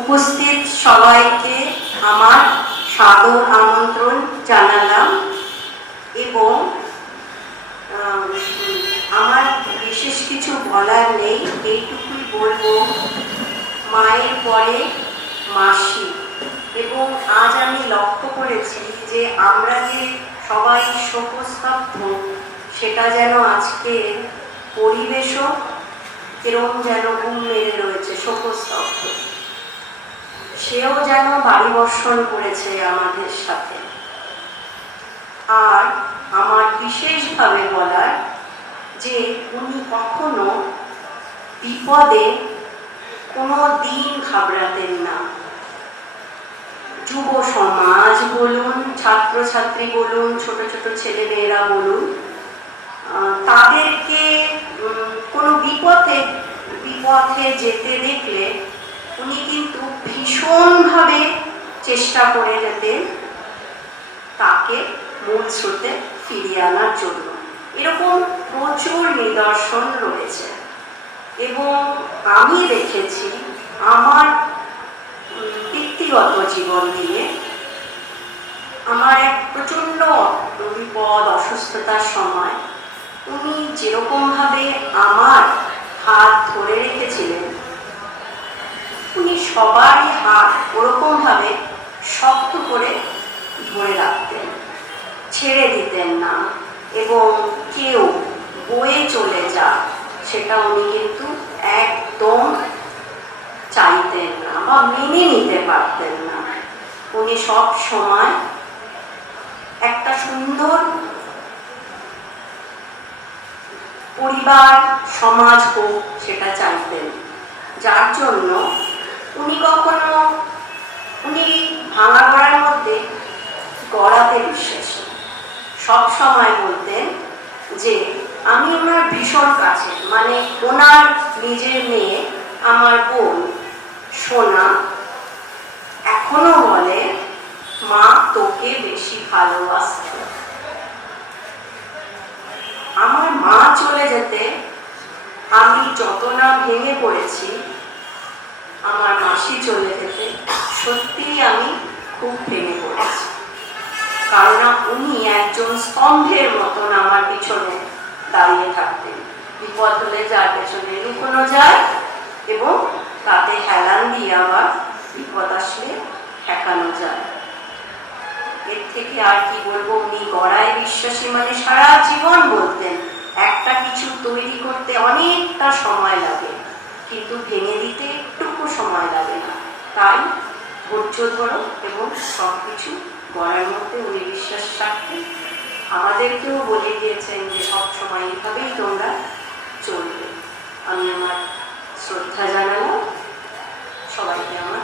উপস্থিত সবাইকে আমার সাদর আমন্ত্রণ জানালাম এবং আমার বিশেষ কিছু বলার নেই, এইটুকুই বলবো, মায়ের পরে মাসি। এবং আজ আমি লক্ষ্য করেছি যে আমরা যে সবাই শোকস্তব্ধ, সেটা যেন আজকে পরিবেশও এরকম যেন ঘুম মেরে রয়েছে, শোকস্তব্ধ। সেও যেন বাড়ি বর্ষণ করেছে আমাদের সাথে। আর আমার বিশেষভাবে বলার যে উনি কখনো বিপদে কোনো দিন ঘাবড়াতেন না। যুব সমাজ বলুন, ছাত্রছাত্রী বলুন, ছোট ছোট ছেলে মেয়েরা বলুন, তাদেরকে কোনো বিপথে যেতে দেখলে উনি কিন্তু ভীষণভাবে চেষ্টা করে যেতেন তাকে মূল স্রোতে ফিরিয়ে আনার জন্য। এরকম প্রচুর নিদর্শন রয়েছে এবং আমি দেখেছি আমার ব্যক্তিগত জীবন দিয়ে। আমার এক প্রচণ্ড বিপদ, অসুস্থতার সময় উনি যেরকমভাবে আমার হাত ধরে রেখেছিলেন, উনি সবারই হাত ওরকমভাবে শক্ত করে ধরে রাখতেন, ছেড়ে দিতেন না। এবং কেউ বয়ে চলে যাক সেটা উনি কিন্তু একদম চাইতেন না বা মেনে নিতে পারতেন না। উনি সব সময় একটা সুন্দর পরিবার সমাজ হোক সেটা চাইতেন, যার জন্য উনি ভাঙা গড়ার মধ্যে গড়াতে বিশ্বাসী। সব সময় বলতেন যে আমি ওনার ভীষণ কাছে, মানে ওনার নিজের মেয়ে আমার বোন সোনা এখনো বলে, মা তোকে বেশি ভালোবাসত। আমার মা চলে যেতে আমি যত না ভেঙে পড়েছি, আমার মাসি চলে যেতে সত্যিই আমি খুব ভেঙে পড়েছি। কারণ উনি একজন স্তম্ভের মতন আমার পিছনে দাঁড়িয়ে থাকতেন। বিপদ হলে যার পেছনে লুকোনো যায় এবং তাতে হেলান দিয়ে আবার বিপদ আসলে ঠেকানো যায়। এর থেকে আর কি বলবো, উনি গড়ায় বিশ্বাসী, মানে সারা জীবন বলতেন একটা কিছু তৈরি করতে অনেকটা সময় লাগে, কিন্তু ভেঙে দিতে একটুকু সময় লাগে না। তাই ধৈর্য ধরো এবং সবকিছু গড়ার মধ্যে উনি বিশ্বাস রাখতেন। আমাদেরকেও বলে দিয়েছেন যে সব সময় এইভাবেই তোমরা চলবে। আমি আমার শ্রদ্ধা জানালাম, সবাইকে আমার